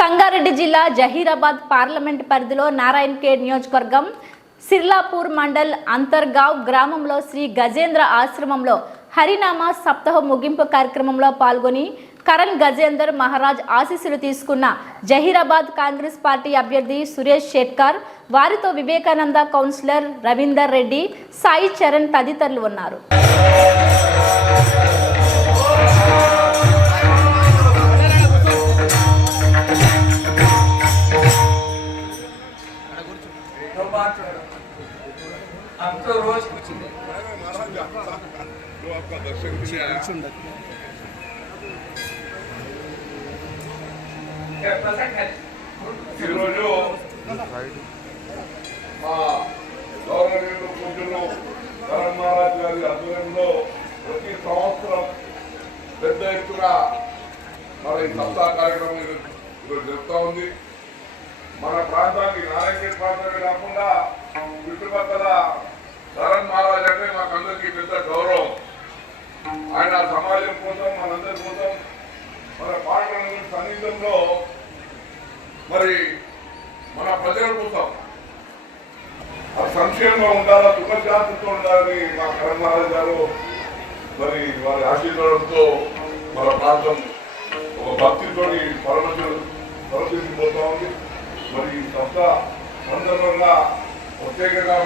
సంగారెడ్డి జిల్లా జహీరాబాద్ పార్లమెంట్ పరిధిలో నారాయణఖేడ్ నియోజకవర్గం సిర్లాపూర్ మండల్ అంతర్గావ్ గ్రామంలో శ్రీ గజేంద్ర ఆశ్రమంలో హరినామ సప్తాహ ముగింపు కార్యక్రమంలో పాల్గొని కరణ్ గజేందర్ మహారాజ్ ఆశీస్సులు తీసుకున్న జహీరాబాద్ కాంగ్రెస్ పార్టీ అభ్యర్థి సురేష్ షెట్కర్, వారితో వివేకానంద కౌన్సిలర్ రవీందర్ రెడ్డి, సాయి చరణ్ తదితరులు ఉన్నారు. ఈరోజు మా గవర్నమెంట్ పూజలు కరణ్ మహారాజ్ గారి ఆధ్వర్యంలో ప్రతి సంవత్సరం పెద్ద ఎత్తున మన ఈ సప్తాహ కార్యక్రమం ఈరోజు జరుగుతూ ఉంది. మన ప్రాంతానికి నారాయణఖేడ్ ప్రాంతమే కాకుండా చుట్టుపక్కల కరణ్ మహారాజ్ అంటే మాకందరికీ పెద్ద గౌరవం. ఆయన సమాజం కోసం, మనందరి కోసం, మన పార్లమెంట్ సన్నిహితంలో మరి మన ప్రజల కోసం సంక్షేమంగా ఉండాలా, సుఖశాంతితో ఉండాలని మా కరణ్ మహారాజ్ గారు మరి వారి ఆశీర్వాదంతో మన ప్రాంతం ఒక భక్తితో పరమశిపోతా ఉంది. మరి ఈ సప్తా సందర్భంగా ప్రత్యేకంగా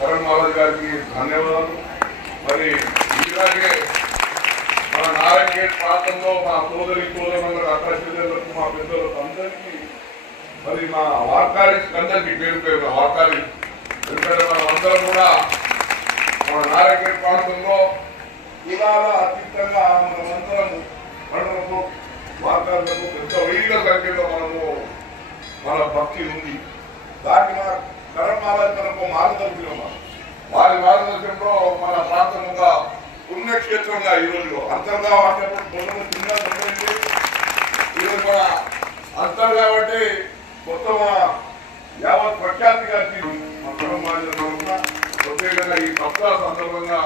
కరణ్ మహారాజ్ గారికి ధన్యవాదాలు. మరి ఇలాగే మన నారాయణఖేడ్ ప్రాంతంలో మా సోదరులకు, అక్క చెల్లెలకు, మా పెద్దలకు అందరికీ, మరి మా వార్కారీస్ అందరికీ పేరు పేరు వార్కారీ, ఎందుకంటే మనం అందరం కూడా మన నారాయణఖేడ్ ప్రాంతంలో కులాల అతీతంగా మనమందరం పండుగలకు, వార్కారులకు పెద్ద వేల సంఖ్యలో మన భక్తి ఉంది. దాన్ని మన కరణ్ మహారాజ్ మనకు మార్గదర్శనం. వారి మార్గదర్శనంలో మన ప్రాంతం ఒక పుణ్యక్షేత్రంగా ఈరోజు అంతర్గా చిన్నది ఈరోజు మన అంతర్ కాబట్టి మొత్తం యావత్ ప్రఖ్యాతిగా మా కరణ్ మహారాజ్ ప్రత్యేకంగా ఈ సప్తాహ సందర్భంగా